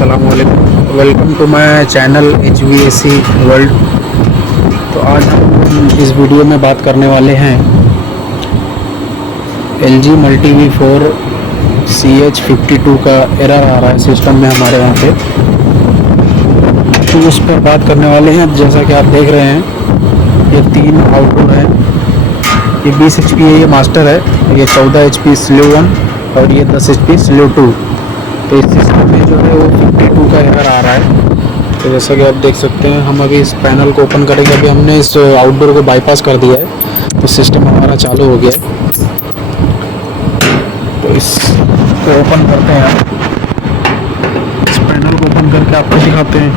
अस्सलाम वालेकुम। Welcome to my channel HVAC world. तो आज हम इस वीडियो में बात करने वाले हैं LG Multi V4 CH52 का एरर आ रहा है सिस्टम में हमारे यहाँ पे, तो उस पर बात करने वाले हैं। जैसा कि आप देख रहे हैं ये 3 आउटडोर है, ये 20 HP है, ये मास्टर है, ये 14 HP स्लो 1 और ये 10 HP स्लो 2। तो इस सिस्टम में जो है वो 52 का एरर आ रहा है। तो जैसा कि आप देख सकते हैं, हम अभी इस पैनल को ओपन करेंगे। अभी हमने इस आउटडोर को बाईपास कर दिया है, तो सिस्टम हमारा चालू हो गया है। तो इसको ओपन करते हैं, इस पैनल को ओपन करके आपको दिखाते हैं।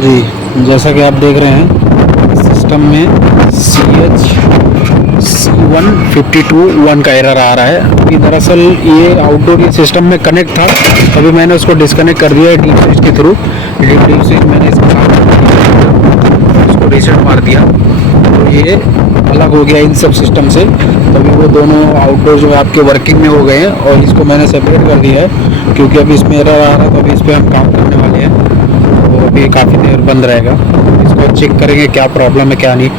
जी, जैसा कि आप देख रहे हैं सिस्टम में CH152 का एरर आ रहा है। अभी दरअसल ये आउटडोर ये सिस्टम में कनेक्ट था, अभी मैंने उसको डिस्कनेक्ट कर दिया है डीप स्विच के थ्रू। डीप स्विच मैंने इसको रीसेट मार दिया, तो ये अलग हो गया इन सब सिस्टम से। तभी वो दोनों आउटडोर जो है आपके वर्किंग में हो गए हैं, और इसको मैंने सेपरेट कर दिया है क्योंकि अभी इसमें एरर आ रहा है। तो अभी इस पर हम काम करने वाले हैं, तो अभी काफ़ी देर बंद रहेगा। इसको चेक करेंगे क्या प्रॉब्लम है क्या नहीं।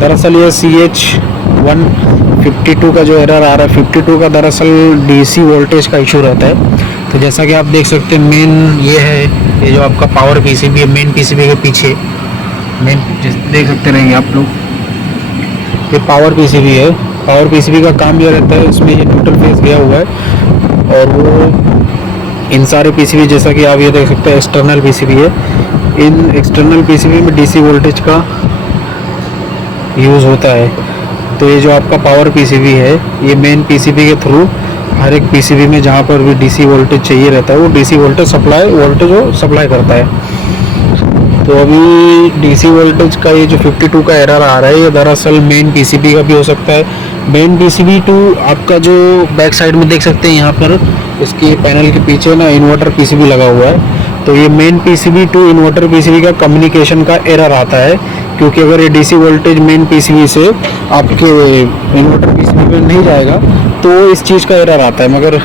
दरअसल ये CH152 का जो एरर आ रहा है, 52 का दरअसल DC वोल्टेज का इशू रहता है। तो जैसा कि आप देख सकते हैं, मेन ये है, ये जो आपका पावर PCB है, मेन PCB के पीछे मेन देख सकते रहेंगे आप लोग, ये पावर PCB है। पावर PCB का काम ये रहता है, इसमें ये न्यूट्रल फेज गया हुआ है, और वो इन सारे PCB जैसा कि आप ये देख सकते हैं एक्सटर्नल PCB है। इन एक्सटर्नल PCB में DC वोल्टेज का यूज़ होता है। तो ये जो आपका पावर PCB है, ये मेन PCB के थ्रू हर एक PCB में जहाँ पर भी DC वोल्टेज चाहिए रहता है, वो DC वोल्टेज वो सप्लाई करता है। तो अभी DC वोल्टेज का ये जो 52 का एरर आ रहा है, ये दरअसल मेन PCB का भी हो सकता है। मेन PCB टू आपका जो बैक साइड में देख सकते हैं, यहाँ पर इसके पैनल के पीछे ना इन्वर्टर PCB लगा हुआ है। तो ये main PCB to inverter PCB का कम्युनिकेशन का एरर आता है, क्योंकि अगर ये DC वोल्टेज मेन PCB से आपके इन्वर्टर PCB में नहीं जाएगा तो इस चीज़ का एरर आता है। मगर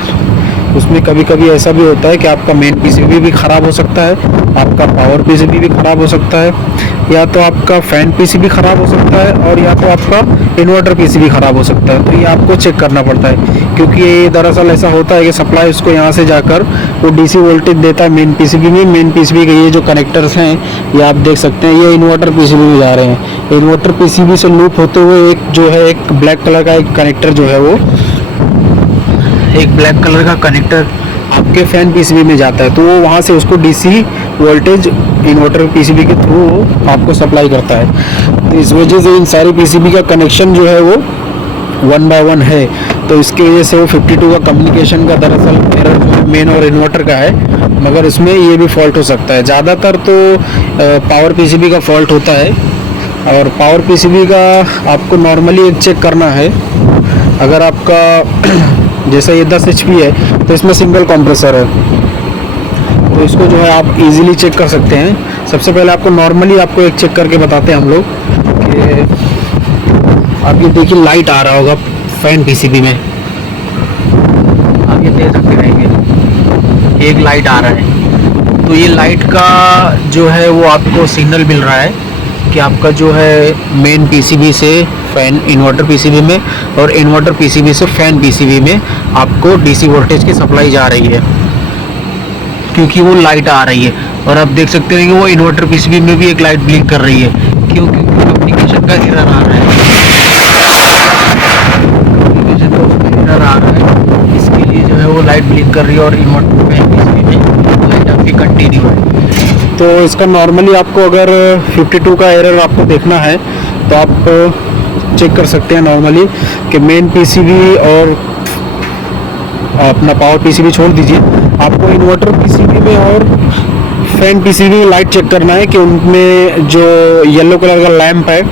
उसमें कभी कभी ऐसा भी होता है कि आपका मेन PCB भी ख़राब हो सकता है, आपका पावर PCB भी ख़राब हो सकता है, या तो आपका फ़ैन PCB ख़राब हो सकता है, और या तो आपका इन्वर्टर PCB ख़राब हो सकता है। तो ये आपको चेक करना पड़ता है, क्योंकि ये दरअसल ऐसा होता है कि सप्लाई उसको यहाँ से जाकर वो DC वोल्टेज देता है मेन PCB में। मेन PCB के ये जो कनेक्टर्स हैं, ये आप देख सकते हैं, ये इन्वर्टर PCB में जा रहे हैं। इन्वर्टर PCB से लूप होते हुए एक जो है एक ब्लैक कलर का एक कनेक्टर जो है, वो एक ब्लैक कलर का कनेक्टर आपके फैन PCB में जाता है। तो वो वहाँ से उसको DC वोल्टेज इन्वर्टर PCB के थ्रू आपको सप्लाई करता है। तो इस वजह से इन सारी PCB का कनेक्शन जो है वो 1 by 1 है। तो इसकी वजह से वो 52 का कम्युनिकेशन का दरअसल एरर जो है मेन और इन्वर्टर का है, मगर इसमें ये भी फॉल्ट हो सकता है। ज़्यादातर तो पावर PCB का फॉल्ट होता है, और पावर PCB का आपको नॉर्मली एक चेक करना है। अगर आपका जैसा ये 10 HP है, तो इसमें सिंगल कंप्रेसर है, तो इसको जो है आप इजीली चेक कर सकते हैं। सबसे पहले आपको नॉर्मली आपको एक चेक करके बताते हैं हम लोग कि आप ये देखिए लाइट आ रहा होगा फैन PCB में, आप ये देख सकते रहेंगे एक लाइट आ रहा है। तो ये लाइट का जो है वो आपको सिग्नल मिल रहा है कि आपका जो है मेन PCB से फैन इन्वर्टर PCB में, और इन्वर्टर PCB से फैन PCB में आपको DC वोल्टेज की सप्लाई जा रही है, क्योंकि वो लाइट आ रही है। और आप देख सकते हैं कि वो इन्वर्टर PCB में भी एक लाइट ब्लिंक कर रही है, क्योंकि कम्युनिकेशन का एरर आ रहा है। कम्युनिकेशन का एरर आ रहा है, इसके लिए जो है वो लाइट ब्लिंक कर रही है, और इन्वर्टर फैन PCB में लाइट आपकी कंटिन्यू है। तो इसका नॉर्मली आपको अगर 52 का एरर आपको देखना है, तो आप चेक कर सकते हैं नॉर्मली कि मेन PCB और अपना पावर पीसीबी छोड़ दीजिए, आपको इन्वर्टर पीसीबी में और फैन पीसीबी में लाइट चेक करना है कि उनमें जो येलो कलर का लैंप है,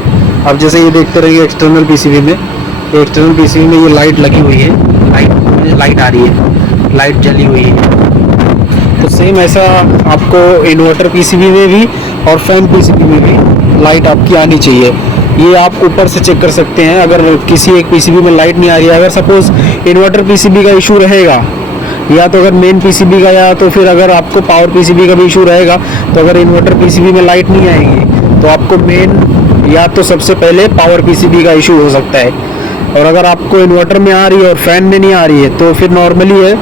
आप जैसे ये देखते रहिए एक्सटर्नल पीसीबी में, एक्सटर्नल पीसीबी में ये लाइट लगी हुई है, लाइट आ रही है, लाइट जली हुई है। तो सेम ऐसा आपको इन्वर्टर पीसीबी में भी और फैन पीसीबी में भी लाइट आपकी आनी चाहिए। ये आप ऊपर से चेक कर सकते हैं। अगर किसी एक पीसीबी में लाइट नहीं आ रही है, अगर सपोज इन्वर्टर पीसीबी का इशू रहेगा, या तो अगर मेन पीसीबी का, या तो फिर अगर आपको पावर पीसीबी का भी इशू रहेगा, तो अगर इन्वर्टर पीसीबी में लाइट नहीं आएगी तो आपको मेन या तो सबसे पहले पावर पीसीबी का इशू हो सकता है। और अगर आपको इन्वर्टर में आ रही है और फैन में नहीं आ रही है तो फिर नॉर्मली है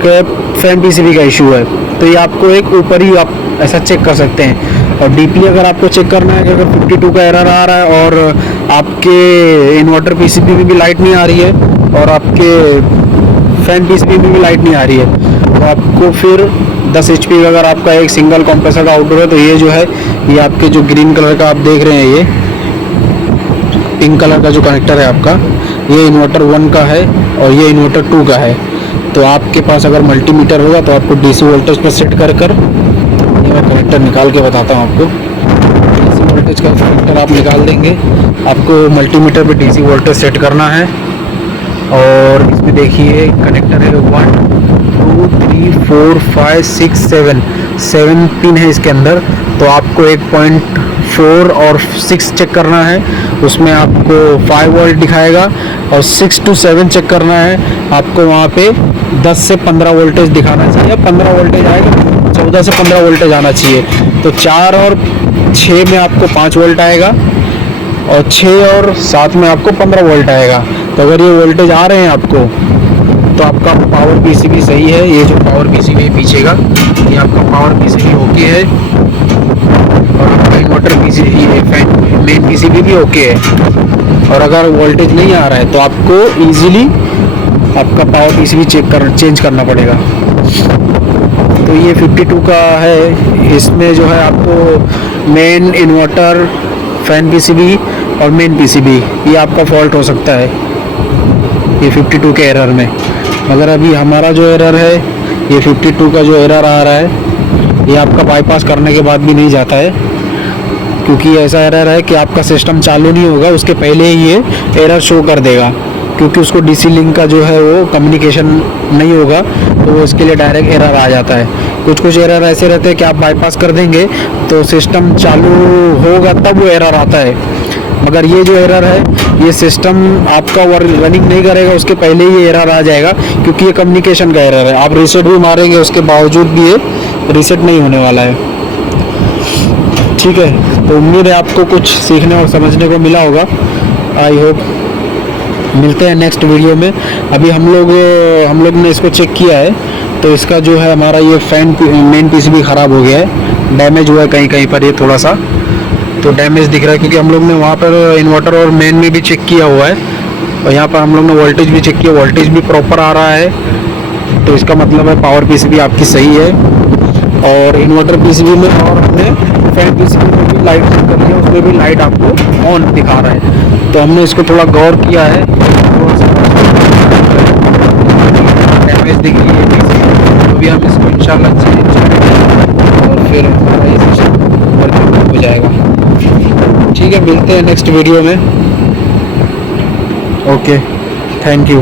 कि फैन पीसीबी का इशू है। तो ये आपको एक ऊपर ही आप ऐसा चेक कर सकते हैं। और डीपली अगर आपको चेक करना है कि अगर 52 का एरर आ रहा है और आपके इन्वर्टर पीसीबी में भी लाइट नहीं आ रही है और आपके फैन पीसीबी में भी लाइट नहीं आ रही है, तो आपको फिर 10 HP का अगर आपका एक सिंगल कंप्रेसर का आउटडोर है, तो ये जो है ये आपके जो ग्रीन कलर का आप देख रहे हैं, ये पिंक कलर का जो कनेक्टर है आपका, ये इन्वर्टर 1 का है और ये इन्वर्टर 2 का है। तो आपके पास अगर मल्टीमीटर होगा तो आपको डीसी वोल्टेज पर सेट कर ये मैं कनेक्टर निकाल के बताता हूँ आपको। डीसी वोल्टेज का कनेक्टर आप निकाल देंगे, आपको मल्टीमीटर पे डीसी वोल्टेज सेट करना है। और इसमें देखिए कनेक्टर है 1 2 3 4 5 6 7 पिन है इसके अंदर। तो आपको 1.4 और 6 चेक करना है, उसमें आपको 5 वोल्ट दिखाएगा। और 6 to 7 चेक करना है, आपको वहाँ पे 10 से 15 वोल्टेज दिखाना चाहिए। 15 वोल्टेज आएगा, 14 से 15 वोल्टेज आना चाहिए। तो 4 और 6 में आपको 5 वोल्ट आएगा और 6 और 7 में आपको 15 वोल्ट आएगा। तो अगर ये वोल्टेज आ रहे हैं आपको तो आपका पावर पीसीबी सही है। ये जो पावर पीसीबी है पीछे का, ये आपका पावर पीसीबी ओके है और आपका इन्वर्टर पीसीबी मेन पीसीबी भी ओके है। और अगर वोल्टेज नहीं आ रहा है तो आपको इजीली आपका पावर पीसीबी चेंज करना पड़ेगा। तो ये 52 का है, इसमें जो है आपको मेन इन्वर्टर, फैन पीसीबी और मेन पीसीबी, ये आपका फॉल्ट हो सकता है ये 52 के एरर में। मगर अभी हमारा जो एरर है, ये 52 का जो एरर आ रहा है, ये आपका बाईपास करने के बाद भी नहीं जाता है, क्योंकि ऐसा एरर है कि आपका सिस्टम चालू नहीं होगा उसके पहले ही ये एरर शो कर देगा, क्योंकि उसको डीसी लिंक का जो है वो कम्युनिकेशन नहीं होगा, तो वो इसके लिए डायरेक्ट एरर आ जाता है। कुछ एरर ऐसे रहते हैं कि आप बाईपास कर देंगे तो सिस्टम चालू होगा तब वो एरर आता है। मगर ये जो एरर है, ये सिस्टम आपका रनिंग नहीं करेगा उसके पहले ही एरर आ जाएगा, क्योंकि ये कम्युनिकेशन का एरर है। आप रीसेट भी मारेंगे उसके बावजूद भी ये रीसेट नहीं होने वाला है। ठीक है, तो उम्मीद है आपको कुछ सीखने और समझने को मिला होगा। आई होप मिलते हैं नेक्स्ट वीडियो में। अभी हम लोग ने इसको चेक किया है, तो इसका जो है हमारा ये फैन मेन पीसीबी ख़राब हो गया है, डैमेज हुआ है कहीं कहीं पर, ये थोड़ा सा तो डैमेज दिख रहा है, क्योंकि हम लोग ने वहाँ पर इन्वर्टर और मेन में भी चेक किया हुआ है और यहाँ पर हम लोग ने वोल्टेज भी चेक किया, वोल्टेज भी प्रॉपर आ रहा है। तो इसका मतलब है पावर पीसीबी आपकी सही है। और इन्वर्टर पीसीबी में और हमने फैन पीसीबी में भी लाइट चेक कर लिया, उसमें भी लाइट आपको ऑन दिखा रहा है। तो हमने इसको थोड़ा गौर किया है, डैमेज दिख रही है पीसीबी, तो भी हम इसको इंशाल्लाह चेंज करेंगे और फिर हमारा ये सिस्टम वर्किंग हो जाएगा। ठीक है, मिलते हैं नेक्स्ट वीडियो में। Okay, thank you.